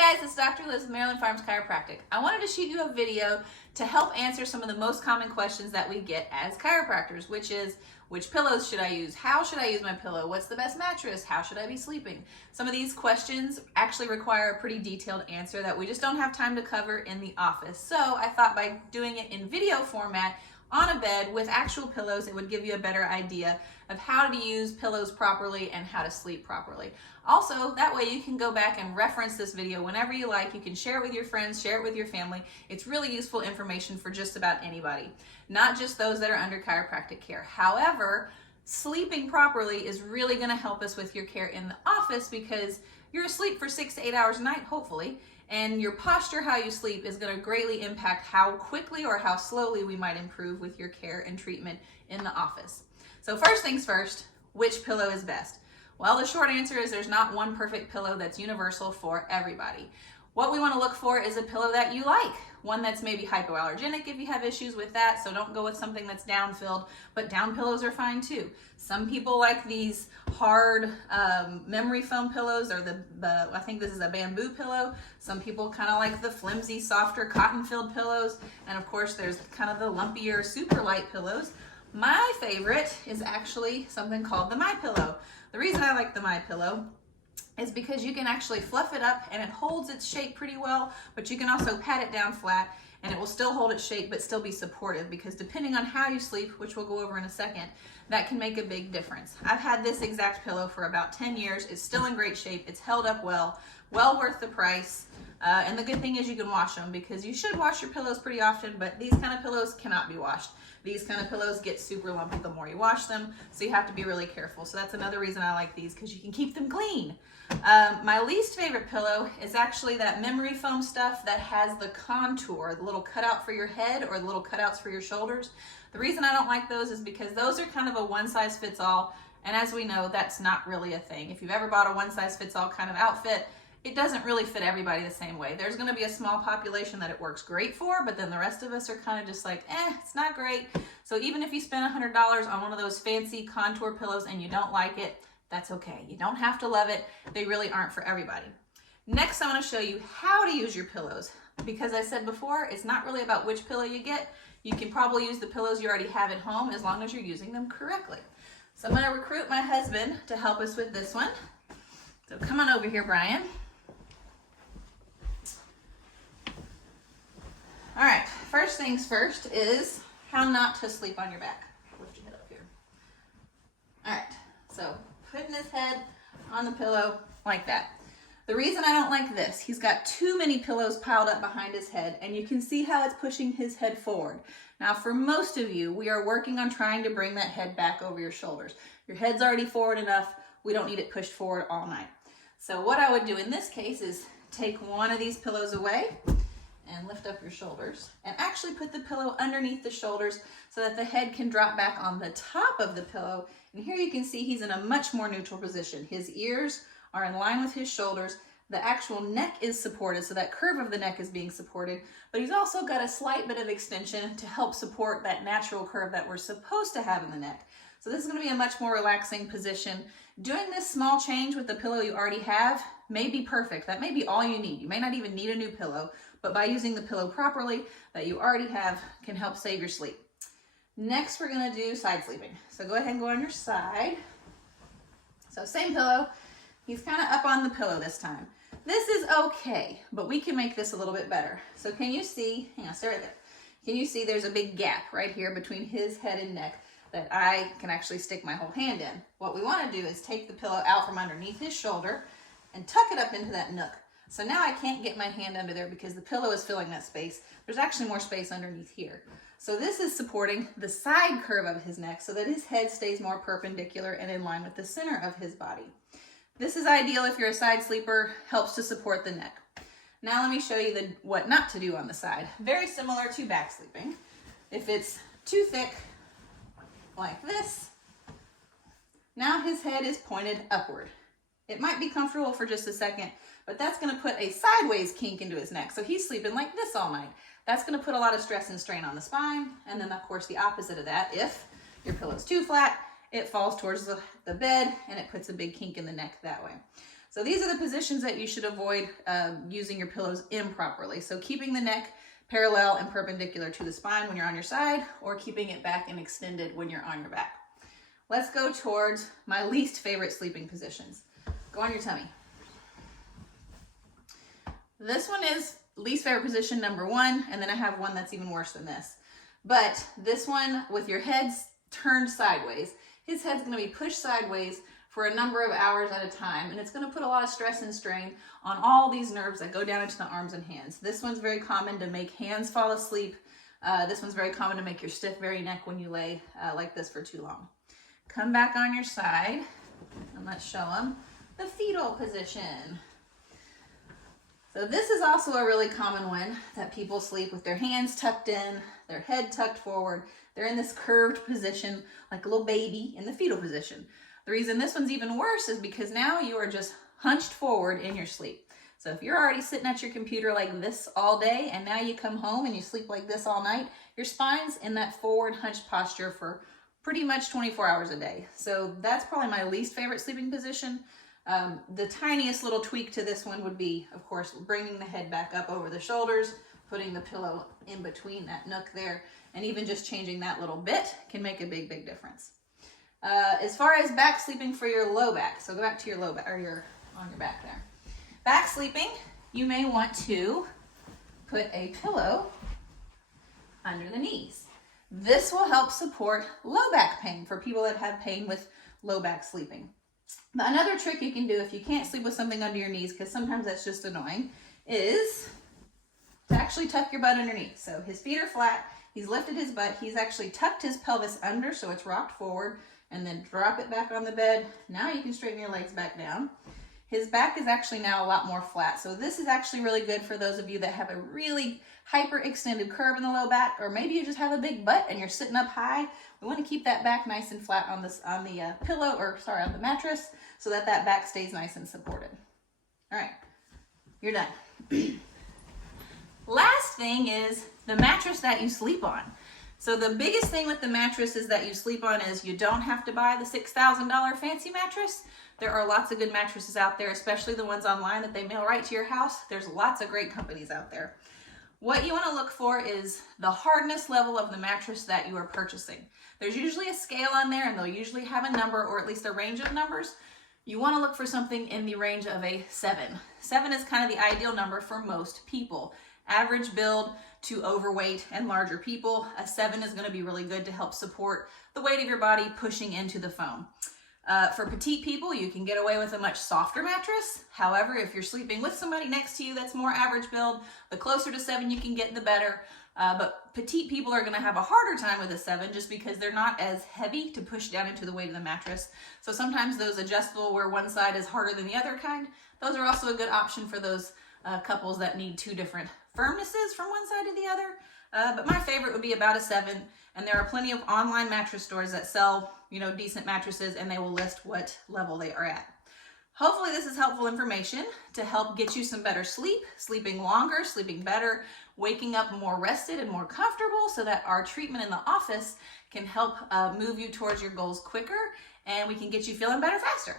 guys, it's Dr. Liz with Maryland Farms Chiropractic. I wanted to shoot you a video to help answer some of the most common questions that we get as chiropractors, which is, which pillows should I use? How should I use my pillow? What's the best mattress? How should I be sleeping? Some of these questions actually require a pretty detailed answer that we just don't have time to cover in the office. So I thought by doing it in video format on a bed with actual pillows, it would give you a better idea of how to use pillows properly and how to sleep properly. Also, that way you can go back and reference this video whenever you like. You can share it with your friends, share it with your family. It's really useful information for just about anybody, not just those that are under chiropractic care. However, sleeping properly is really going to help us with your care in the office because you're asleep for 6 to 8 hours a night, hopefully, and your posture, how you sleep, is going to greatly impact how quickly or how slowly we might improve with your care and treatment in the office. So first things first, which pillow is best? Well, the short answer is there's not one perfect pillow that's universal for everybody. What we want to look for is a pillow that you like, one that's maybe hypoallergenic if you have issues with that, so don't go with something that's down-filled, but down pillows are fine too. Some people like these hard memory foam pillows, or I think this is a bamboo pillow. Some people kind of like the flimsy, softer cotton-filled pillows, and of course there's kind of the lumpier, super light pillows. My favorite is actually something called the My Pillow. The reason I like the My Pillow is because you can actually fluff it up and it holds its shape pretty well, but you can also pat it down flat and it will still hold its shape but still be supportive, because depending on how you sleep, which we'll go over in a second, that can make a big difference. I've had this exact pillow for about 10 years. It's still in great shape. It's held up well worth the price. And the good thing is you can wash them, because you should wash your pillows pretty often, but these kind of pillows cannot be washed. These kind of pillows get super lumpy the more you wash them, so you have to be really careful. So that's another reason I like these, because you can keep them clean. My least favorite pillow is actually that memory foam stuff that has the contour, the little cutout for your head or the little cutouts for your shoulders. The reason I don't like those is because those are kind of a one-size-fits-all, and as we know, that's not really a thing. If you've ever bought a one-size-fits-all kind of outfit, it doesn't really fit everybody the same way. There's going to be a small population that it works great for, but then the rest of us are kind of just like, it's not great. So even if you spend $100 on one of those fancy contour pillows and you don't like it, that's okay. You don't have to love it. They really aren't for everybody. Next, I want to show you how to use your pillows, because I said before, it's not really about which pillow you get. You can probably use the pillows you already have at home as long as you're using them correctly. So I'm going to recruit my husband to help us with this one. So come on over here, Brian. All right, first things first is how not to sleep on your back. Lift your head up here. All right, so putting his head on the pillow like that. The reason I don't like this, he's got too many pillows piled up behind his head, and you can see how it's pushing his head forward. Now, for most of you, we are working on trying to bring that head back over your shoulders. Your head's already forward enough. We don't need it pushed forward all night. So what I would do in this case is take one of these pillows away and lift up your shoulders and actually put the pillow underneath the shoulders so that the head can drop back on the top of the pillow. And here you can see he's in a much more neutral position. His ears are in line with his shoulders. The actual neck is supported, so that curve of the neck is being supported, but he's also got a slight bit of extension to help support that natural curve that we're supposed to have in the neck. So this is going to be a much more relaxing position. Doing this small change with the pillow you already have may be perfect. That may be all you need. You may not even need a new pillow, but by using the pillow properly that you already have can help save your sleep. Next, we're going to do side sleeping. So go ahead and go on your side. So same pillow. He's kind of up on the pillow this time. This is okay, but we can make this a little bit better. So can you see, hang on, stay right there. Can you see there's a big gap right here between his head and neck that I can actually stick my whole hand in? What we want to do is take the pillow out from underneath his shoulder and tuck it up into that nook. So now I can't get my hand under there because the pillow is filling that space. There's actually more space underneath here. So this is supporting the side curve of his neck so that his head stays more perpendicular and in line with the center of his body. This is ideal if you're a side sleeper, helps to support the neck. Now let me show you what not to do on the side. Very similar to back sleeping. If it's too thick, like this, now his head is pointed upward. It might be comfortable for just a second, but that's going to put a sideways kink into his neck. So he's sleeping like this all night. That's going to put a lot of stress and strain on the spine. And then of course the opposite of that, if your pillow's too flat, it falls towards the bed and it puts a big kink in the neck that way. So these are the positions that you should avoid using your pillows improperly. So keeping the neck parallel and perpendicular to the spine when you're on your side, or keeping it back and extended when you're on your back. Let's go towards my least favorite sleeping positions. Go on your tummy. This one is least favorite position number 1, and then I have one that's even worse than this. But this one with your heads turned sideways, his head's gonna be pushed sideways for a number of hours at a time, and it's going to put a lot of stress and strain on all these nerves that go down into the arms and hands. This one's very common to make hands fall asleep. This one's very common to make your stiff very neck when you lay like this for too long. Come back on your side, and let's show them the fetal position. So this is also a really common one that people sleep with their hands tucked in, their head tucked forward. They're in this curved position like a little baby in the fetal position. The reason this one's even worse is because now you are just hunched forward in your sleep. So if you're already sitting at your computer like this all day, and now you come home and you sleep like this all night, your spine's in that forward hunched posture for pretty much 24 hours a day. So that's probably my least favorite sleeping position. The tiniest little tweak to this one would be, of course, bringing the head back up over the shoulders, putting the pillow in between that nook there, and even just changing that little bit can make a big, big difference. As far as back sleeping for your low back, so go back to your low back, or on your back there. Back sleeping, you may want to put a pillow under the knees. This will help support low back pain for people that have pain with low back sleeping. But another trick you can do if you can't sleep with something under your knees, because sometimes that's just annoying, is to actually tuck your butt underneath. So his feet are flat, he's lifted his butt, he's actually tucked his pelvis under so it's rocked forward, and then drop it back on the bed. Now you can straighten your legs back down. His back is actually now a lot more flat. So this is actually really good for those of you that have a really hyperextended curve in the low back, or maybe you just have a big butt and you're sitting up high. We want to keep that back nice and flat on the pillow, or sorry, on the mattress, so that that back stays nice and supported. All right, you're done. Last thing is the mattress that you sleep on. So the biggest thing with the mattress is that you sleep on is you don't have to buy the $6,000 fancy mattress. There are lots of good mattresses out there, especially the ones online that they mail right to your house. There's lots of great companies out there. What you want to look for is the hardness level of the mattress that you are purchasing. There's usually a scale on there, and they'll usually have a number, or at least a range of numbers. You want to look for something in the range of a 7. 7 is kind of the ideal number for most people. Average build to overweight and larger people, a 7 is going to be really good to help support the weight of your body pushing into the foam. For petite people, you can get away with a much softer mattress. However, if you're sleeping with somebody next to you that's more average build, the closer to 7 you can get, the better. But petite people are going to have a harder time with a 7 just because they're not as heavy to push down into the weight of the mattress. So sometimes those adjustable where one side is harder than the other kind, those are also a good option for those couples that need 2 different firmnesses from one side to the other. But my favorite would be about a 7, and there are plenty of online mattress stores that sell, decent mattresses, and they will list what level they are at. Hopefully this is helpful information to help get you some better sleep, sleeping longer, sleeping better, waking up more rested and more comfortable, so that our treatment in the office can help move you towards your goals quicker, and we can get you feeling better faster.